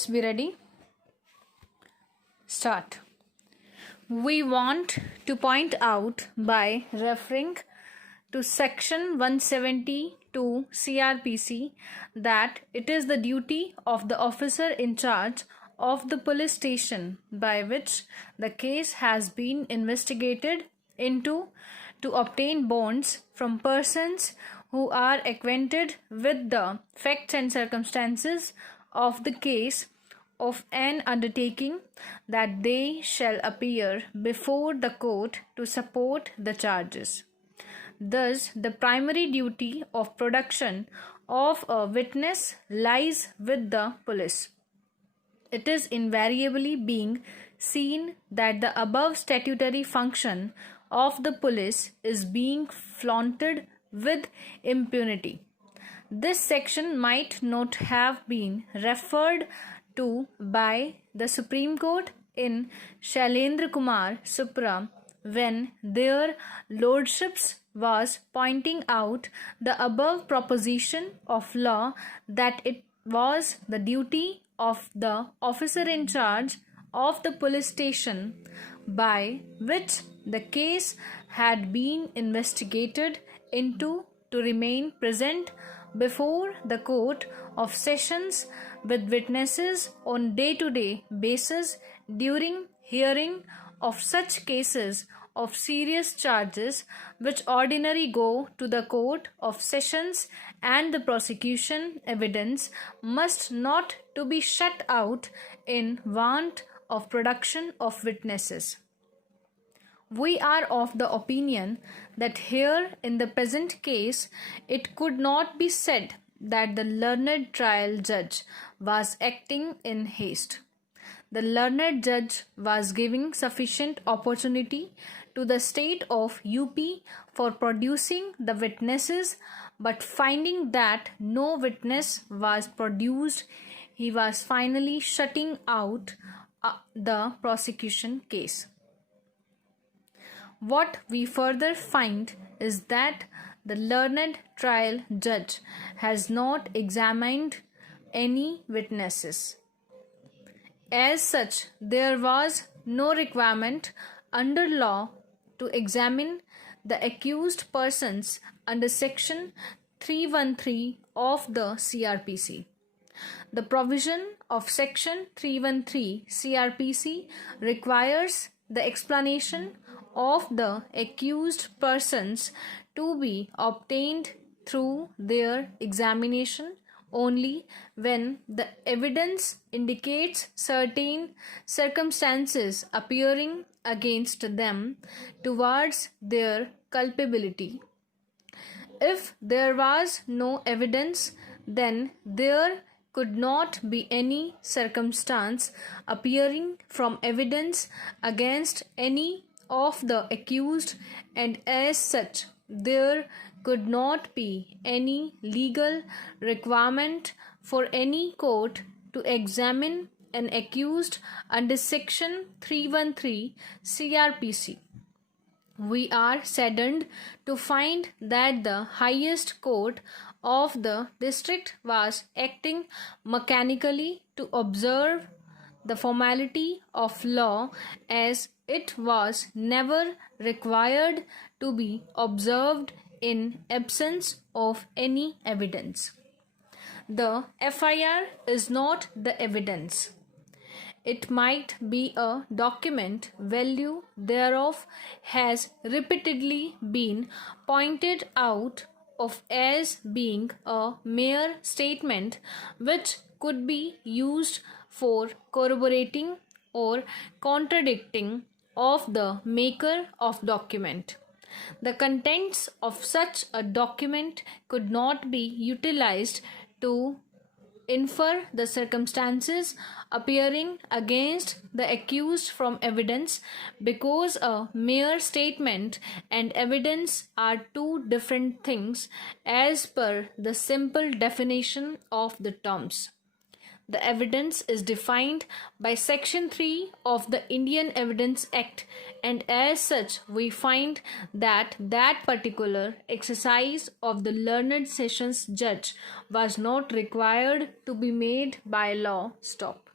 Yes, be ready. Start. We want to point out by referring to section 172 CRPC that it is the duty of the officer in charge of the police station by which the case has been investigated into to obtain bonds from persons who are acquainted with the facts and circumstances of the case of an undertaking that they shall appear before the court to support the charges. Thus, the primary duty of production of a witness lies with the police. It is invariably being seen that the above statutory function of the police is being flaunted with impunity. This section might not have been referred to by the Supreme Court in Shailendra Kumar Supra when their lordships was pointing out the above proposition of law that it was the duty of the officer in charge of the police station by which the case had been investigated into to remain present before the court of sessions with witnesses on day-to-day basis during hearing of such cases of serious charges which ordinarily go to the court of sessions, and the prosecution evidence must not to be shut out in want of production of witnesses. We are of the opinion that here in the present case it could not be said that the learned trial judge was acting in haste. The learned judge was giving sufficient opportunity to the state of UP for producing the witnesses, but finding that no witness was produced, he was finally shutting out the prosecution case. What we further find is that the learned trial judge has not examined any witnesses. As such, there was no requirement under law to examine the accused persons under section 313 of the CRPC. The provision of section 313 CRPC requires the explanation of the accused persons to be obtained through their examination only when the evidence indicates certain circumstances appearing against them towards their culpability. If there was no evidence, then there could not be any circumstance appearing from evidence against any of the accused, and as such there could not be any legal requirement for any court to examine an accused under section 313 CRPC. We are saddened to find that the highest court of the district was acting mechanically to observe the formality of law as it was never required to be observed in absence of any evidence. The FIR is not the evidence. It might be a document, value thereof has repeatedly been pointed out of as being a mere statement which could be used for corroborating or contradicting of the maker of document. The contents of such a document could not be utilized to infer the circumstances appearing against the accused from evidence, because a mere statement and evidence are two different things as per the simple definition of the terms. The evidence is defined by Section 3 of the Indian Evidence Act, and as such we find that that particular exercise of the learned sessions judge was not required to be made by law. Stop.